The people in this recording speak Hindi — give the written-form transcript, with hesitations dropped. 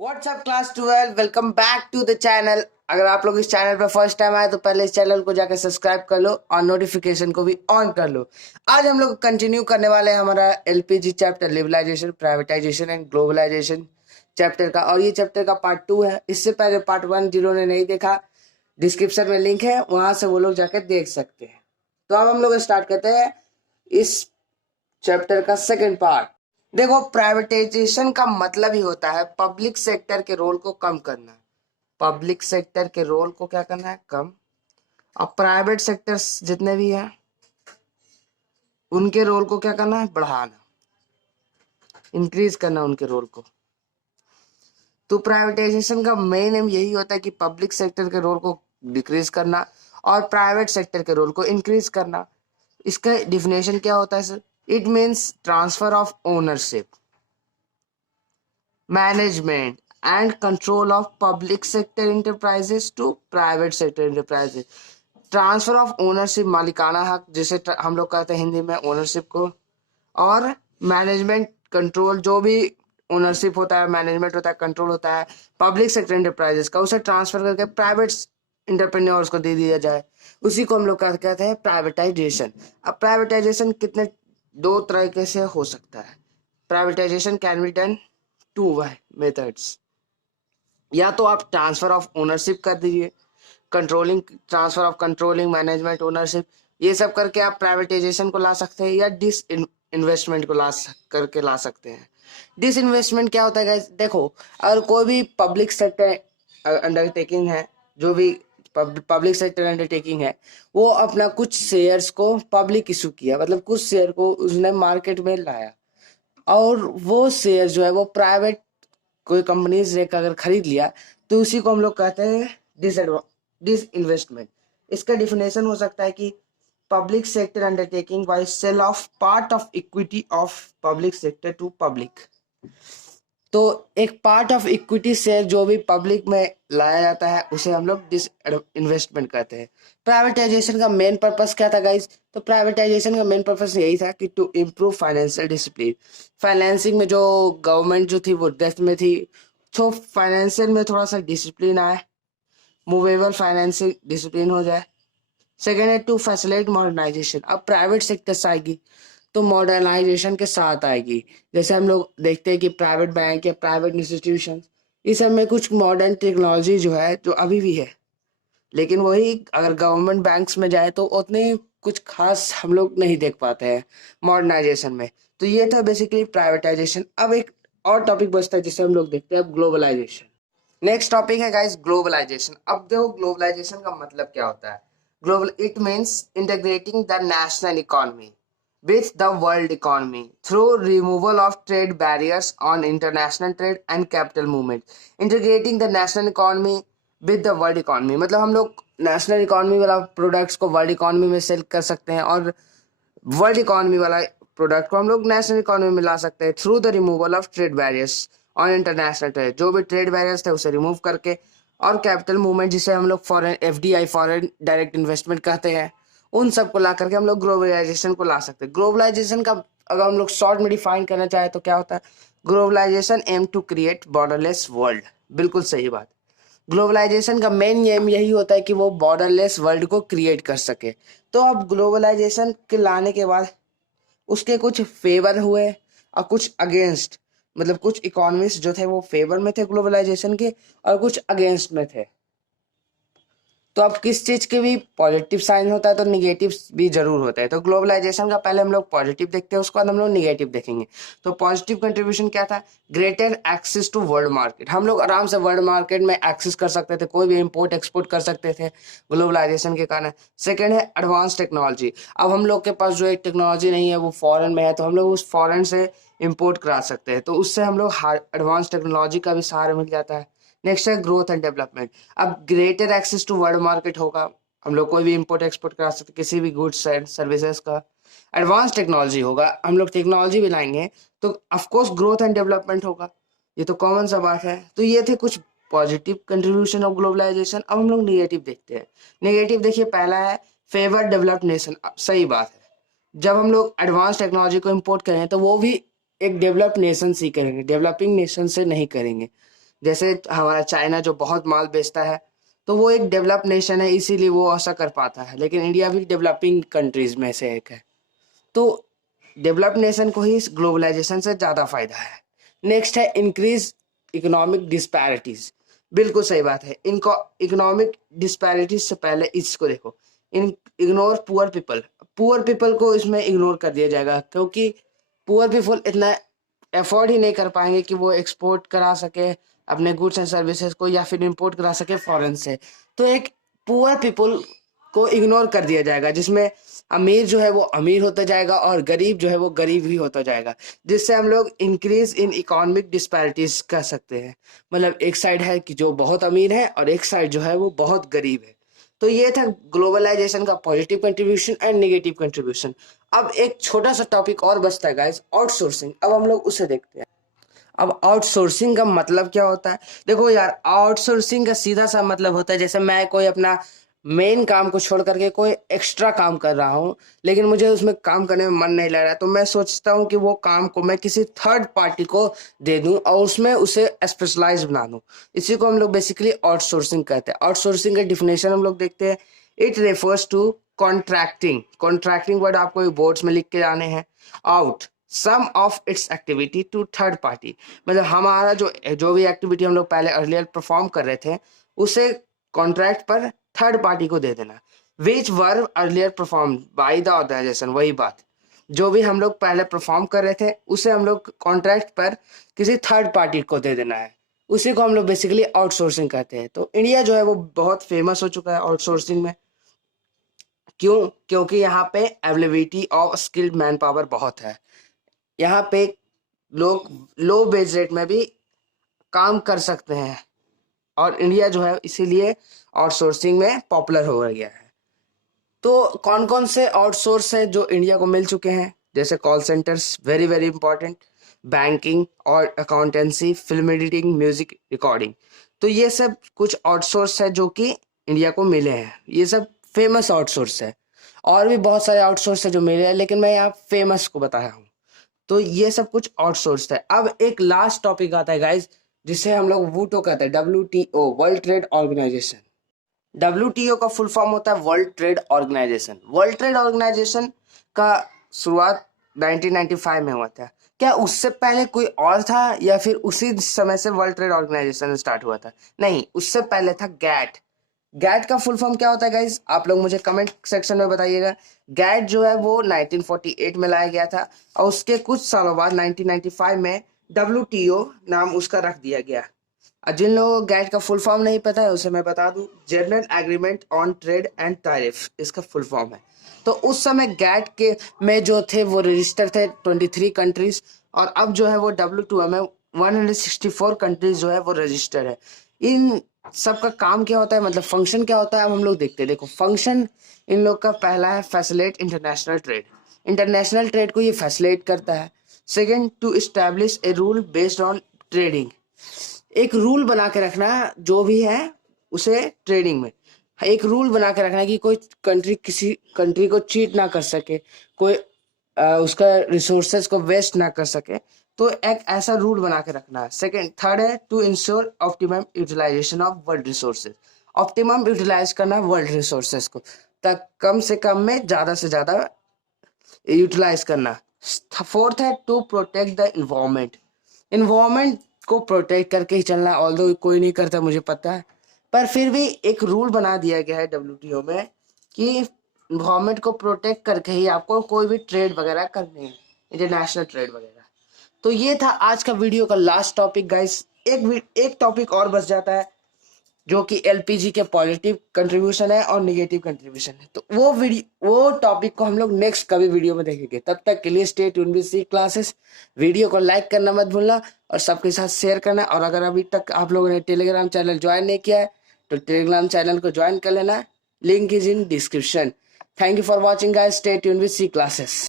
WhatsApp class 12 welcome back to the channel. अगर आप लोग इस चैनल पर फर्स्ट टाइम आए तो पहले इस चैनल को जाकर सब्सक्राइब कर लो और नोटिफिकेशन को भी ऑन कर लो। आज हम लोग कंटिन्यू करने वाले हैं हमारा LPG chapter liberalisation privatisation and globalisation chapter का, और ये चैप्टर का पार्ट 2 है। इससे पहले पार्ट 1 जिन्होंने नहीं देखा, डिस्क्रिप्शन में लिंक है, वहां से वो लोग जाकर देख सकते हैं। तो अब हम लोग स्टार्ट करते हैं इस चैप्टर का सेकंड पार्ट। देखो, प्राइवेटाइजेशन का मतलब ही होता है पब्लिक सेक्टर के रोल को कम करना। पब्लिक सेक्टर के रोल को क्या करना है? कम। अब प्राइवेट सेक्टर्स जितने भी हैं उनके रोल को क्या करना है? बढ़ाना, इंक्रीज करना उनके रोल को। तो प्राइवेटाइजेशन का मेन एम यही होता है कि पब्लिक सेक्टर के रोल को डिक्रीज करना और प्राइवेट सेक्टर के रोल को इंक्रीज करना। इसका डिफिनेशन क्या होता है sir? It means transfer of ownership, management and control of public sector enterprises to private sector enterprises। Transfer of ownership, मालिकाना हक जिसे हम लोग कहते हैं हिंदी में ओनरशिप को, और मैनेजमेंट कंट्रोल, जो भी ओनरशिप होता है, मैनेजमेंट होता है, कंट्रोल होता है पब्लिक सेक्टर एंटरप्राइजेस का, उसे ट्रांसफर करके प्राइवेट इंटरप्रेन्योर्स को दे दिया जाए। उसी को हम लोग कहते हैं प्राइवेटाइजेशन। अब प्राइवेटाइजेशन कितने दो तरीके से हो सकता है। Privatisation can be done two methods. या तो आप ट्रांसफर ऑफ ओनरशिप कर दीजिए, controlling, transfer of controlling, management, ownership, ये सब करके आप प्राइवेटाइजेशन को ला सकते हैं, या डिस इन्वेस्टमेंट को करके ला सकते हैं। डिस इन्वेस्टमेंट क्या होता है गाइस? देखो, अगर कोई भी पब्लिक सेक्टर अंडरटेकिंग है, जो भी पब्लिक सेक्टर अंडरटेकिंग है, वो अपना कुछ शेयर्स को पब्लिक इशू किया, मतलब कुछ शेयर को उसने मार्केट में लाया, और वो शेयर जो है वो प्राइवेट कोई कंपनीज ने अगर खरीद लिया, तो उसी को हम लोग कहते हैं डिस इन्वेस्टमेंट। इसका डिफिनेशन हो सकता है कि public sector undertaking by sale of part of equity of public sector to public. तो एक पार्ट ऑफ इक्विटी शेयर जो भी पब्लिक में लाया जाता है उसे हम लोग डिस इन्वेस्टमेंट कहते हैं। प्राइवेटाइजेशन का मेन पर्पस क्या था गाइस? तो प्राइवेटाइजेशन का मेन पर्पस यही था कि to improve financial discipline. Financing में जो गवर्नमेंट जो थी वो डेथ में थी, तो फाइनेंशियल में थोड़ा सा डिसिप्लिन आए, मूवेबल फाइनेंशियल डिसिप्लिन हो जाए। सेकेंड है टू फैसिलिटेट मॉडर्नाइजेशन। अब प्राइवेट सेक्टर से आएगी तो मॉडर्नाइजेशन के साथ आएगी। जैसे हम लोग देखते हैं कि प्राइवेट बैंक या प्राइवेट इंस्टीट्यूशन, इस सब में कुछ मॉडर्न टेक्नोलॉजी जो है, जो अभी भी है, लेकिन वही अगर गवर्नमेंट बैंक्स में जाए तो उतने कुछ खास हम लोग नहीं देख पाते हैं मॉडर्नाइजेशन में। तो ये था बेसिकली प्राइवेटाइजेशन। अब एक और टॉपिक बचता है जिसे हम लोग देखते हैं ग्लोबलाइजेशन। नेक्स्ट टॉपिक है गाइस ग्लोबलाइजेशन। अब देखो, ग्लोबलाइजेशन का मतलब क्या होता है? Global, it means integrating the national economy with the world economy through removal of trade barriers on international trade and capital movement। integrating the national economy with the world economy मतलब हम लोग नेशनल इकोनॉमी वाला प्रोडक्ट्स को वर्ल्ड इकोनॉमी में सेल कर सकते हैं, और वर्ल्ड इकोनॉमी वाला प्रोडक्ट को हम लोग नेशनल इकोनॉमी में ला सकते हैं through the removal of trade barriers on international trade. जो भी ट्रेड बैरियर्स थे उसे रिमूव करके, और कैपिटल मूवमेंट जिसे हम लोग foreign FDI, foreign direct investment कहते हैं, उन सब को ला करके हम लोग ग्लोबलाइजेशन को ला सकते हैं। ग्लोबलाइजेशन का अगर हम लोग शॉर्ट में डिफाइन करना चाहे तो क्या होता है? Globalisation aim to create borderless world. बिल्कुल सही बात। ग्लोबलाइजेशन का मेन एम यही होता है कि वो बॉर्डरलेस वर्ल्ड को क्रिएट कर सके। तो अब ग्लोबलाइजेशन के लाने के बाद उसके कुछ फेवर हुए और कुछ अगेंस्ट, मतलब कुछ इकोनॉमिस्ट जो थे वो फेवर में थे ग्लोबलाइजेशन के, और कुछ अगेंस्ट में थे। तो अब किस चीज के भी पॉजिटिव साइन होता है तो निगेटिव भी जरूर होता है। तो ग्लोबलाइजेशन का पहले हम लोग पॉजिटिव देखते हैं, उसके बाद हम लोग निगेटिव देखेंगे। तो पॉजिटिव कंट्रीब्यूशन क्या था? Greater access to world market. हम लोग आराम से वर्ल्ड मार्केट में एक्सेस कर सकते थे, कोई भी इम्पोर्ट एक्सपोर्ट कर सकते थे ग्लोबलाइजेशन के कारण। सेकेंड है एडवांस टेक्नोलॉजी। अब हम लोग के पास जो एक टेक्नोलॉजी नहीं है वो फॉरेन में है, तो हम लोग उस फॉरेन से इम्पोर्ट करा सकते हैं, तो उससे हम लोग एडवांस टेक्नोलॉजी का भी सहारा मिल जाता है। नेक्स्ट है ग्रोथ एंड डेवलपमेंट। अब greater access to world market होगा, हम लोग कोई भी इंपोर्ट एक्सपोर्ट करा सकते किसी भी गुड्स एंड सर्विसेज का। एडवांस टेक्नोलॉजी होगा, हम लोग टेक्नोलॉजी भी लाएंगे तो ऑफकोर्स ग्रोथ एंड डेवलपमेंट होगा, ये तो कॉमन सा बात है। तो ये थे कुछ पॉजिटिव कंट्रीब्यूशन ऑफ ग्लोबलाइजेशन। अब हम लोग निगेटिव देखते हैं। निगेटिव देखिए, पहला है फेवर डेवलप्ड नेशन। सही बात है, जब हम लोग एडवांस टेक्नोलॉजी को इम्पोर्ट करेंगे तो वो भी एक डेवलप्ड नेशन से ही करेंगे, डेवलपिंग नेशन से नहीं करेंगे। जैसे हमारा चाइना जो बहुत माल बेचता है, तो वो एक डेवलप नेशन है, इसीलिए वो ऐसा कर पाता है, लेकिन इंडिया भी डेवलपिंग कंट्रीज में से एक है। तो डेवलप नेशन को ही ग्लोबलाइजेशन से ज़्यादा फायदा है। नेक्स्ट है इंक्रीज इकोनॉमिक डिस्पैरिटीज। बिल्कुल सही बात है। इनको इकोनॉमिक डिस्पैरिटीज से पहले इसको देखो, in ignore poor people. Poor people को इसमें इग्नोर कर दिया जाएगा, क्योंकि पुअर पीपल इतना एफोर्ड ही नहीं कर पाएंगे कि वो एक्सपोर्ट करा सके अपने गुड्स एंड सर्विसेज को, या फिर इंपोर्ट करा सके फॉरेन से। तो एक पुअर पीपल को इग्नोर कर दिया जाएगा, जिसमें अमीर जो है वो अमीर होता जाएगा और गरीब जो है वो गरीब ही होता जाएगा, जिससे हम लोग इंक्रीज इन इकोनॉमिक डिस्पैरिटीज कर सकते हैं। मतलब एक साइड है कि जो बहुत अमीर है और एक साइड जो है वो बहुत गरीब है। तो ये था ग्लोबलाइजेशन का positive contribution and negative contribution. अब एक छोटा सा टॉपिक और बचता है गाइस, आउटसोर्सिंग। अब हम लोग उसे देखते हैं। अब आउटसोर्सिंग का मतलब क्या होता है? देखो यार, आउटसोर्सिंग का सीधा सा मतलब होता है, जैसे मैं कोई अपना मेन काम को छोड़ करके कोई एक्स्ट्रा काम कर रहा हूँ, लेकिन मुझे उसमें काम करने में मन नहीं लग रहा है, तो मैं सोचता हूँ कि वो काम को मैं किसी थर्ड पार्टी को दे दूं और उसमें उसे स्पेशलाइज बना दूं। इसी को हम लोग बेसिकली आउटसोर्सिंग कहते हैं। आउटसोर्सिंग का डिफिनेशन हम लोग देखते हैं। It refers to contracting. Contracting word आपको बोर्ड्स में लिख के जाने हैं। Out some of its activity to third party. मतलब हमारा जो भी एक्टिविटी हम लोग पहले अर्लियर परफॉर्म कर रहे थे, उसे कॉन्ट्रैक्ट पर थर्ड पार्टी को दे देना। Which verb earlier perform by the organisation. वही बात, जो भी हम लोग पहले परफॉर्म कर रहे थे उसे हम लोग कॉन्ट्रैक्ट पर किसी थर्ड पार्टी को दे देना है। उसी को हम लोग बेसिकली आउटसोर्सिंग कहते हैं। तो इंडिया जो है वो बहुत फेमस हो चुका है आउटसोर्सिंग में। क्यों? क्योंकि यहाँ पे availability of skilled man power बहुत है। यहाँ पे लोग लो वेज रेट में भी काम कर सकते हैं, और इंडिया जो है इसीलिए आउटसोर्सिंग में पॉपुलर हो गया है। तो कौन कौन से आउटसोर्स है जो इंडिया को मिल चुके हैं? जैसे call centres, very very important, banking और accountancy, film editing, music recording. तो ये सब कुछ आउटसोर्स है जो कि इंडिया को मिले हैं। ये सब फेमस आउटसोर्स है। और भी बहुत सारे आउटसोर्स है जो मिले हैं, लेकिन मैं यहाँ फेमस को बताया हूँ। तो ये सब कुछ आउटसोर्स है। अब एक लास्ट टॉपिक आता है गाइज, जिसे हम लोग वूटो कहते हैं, WTO, world trade organisation. WTO का फुल फॉर्म होता है world trade organisation. World trade organisation का शुरुआत 1995 में हुआ था। क्या उससे पहले कोई और था, या फिर उसी समय से वर्ल्ड ट्रेड ऑर्गेनाइजेशन स्टार्ट हुआ था? नहीं, उससे पहले था गैट। गैट का फुल फॉर्म क्या होता है गाइज? आप लोग मुझे कमेंट सेक्शन में बताइएगा। गैट जो है वो 1948 में लाया गया था, और उसके कुछ सालों बाद 1995 में WTO नाम उसका रख दिया गया। और जिन लोगों को गैट का फुल फॉर्म नहीं पता है उसे मैं बता दूं, general agreement on trade and tariff इसका फुल फॉर्म है। तो उस समय गैट के में जो थे वो रजिस्टर थे 23 कंट्रीज, और अब जो है वो WTO में 164 कंट्रीज जो है वो रजिस्टर है। इन सबका काम क्या होता है, मतलब फंक्शन क्या होता है, अब हम लोग देखते हैं। देखो, फंक्शन इन लोग का पहला है facilitate international trade. International trade को ये फैसिलिटेट करता है। Second, to establish a rule based on trading. एक रूल बना के रखना जो भी है उसे ट्रेडिंग में, एक रूल बना के रखना कि कोई कंट्री किसी कंट्री को चीट ना कर सके, कोई उसका रिसोर्सेज को वेस्ट ना कर सके। तो एक ऐसा रूल बना के रखना है। सेकेंड, थर्ड है to ensure optimum utilisation of world resources. Optimum utilise करना वर्ल्ड रिसोर्सेज को, तक कम से कम में ज्यादा से ज्यादा यूटिलाइज करना। फोर्थ है to protect the environment. Environment को प्रोटेक्ट करके ही चलना, ऑल्दो कोई नहीं करता मुझे पता है, पर फिर भी एक रूल बना दिया गया है WTO में कि इन्वायरमेंट को प्रोटेक्ट करके ही आपको कोई भी ट्रेड वगैरह करनी है, इंटरनेशनल ट्रेड वगैरह। तो ये था आज का वीडियो का लास्ट टॉपिक गाइस। एक टॉपिक और बच जाता है, जो कि LPG के पॉजिटिव कंट्रीब्यूशन है और नेगेटिव कंट्रीब्यूशन है। तो वो टॉपिक को हम लोग नेक्स्ट कभी वीडियो में देखेंगे। तब तक के लिए stay tuned with C classes. Video को लाइक करना मत भूलना और सबके साथ शेयर करना। और अगर अभी तक आप लोगों ने टेलीग्राम चैनल ज्वाइन नहीं किया है तो टेलीग्राम चैनल को ज्वाइन कर लेना, link is in description. Thank you for watching guys, stay tuned with C classes.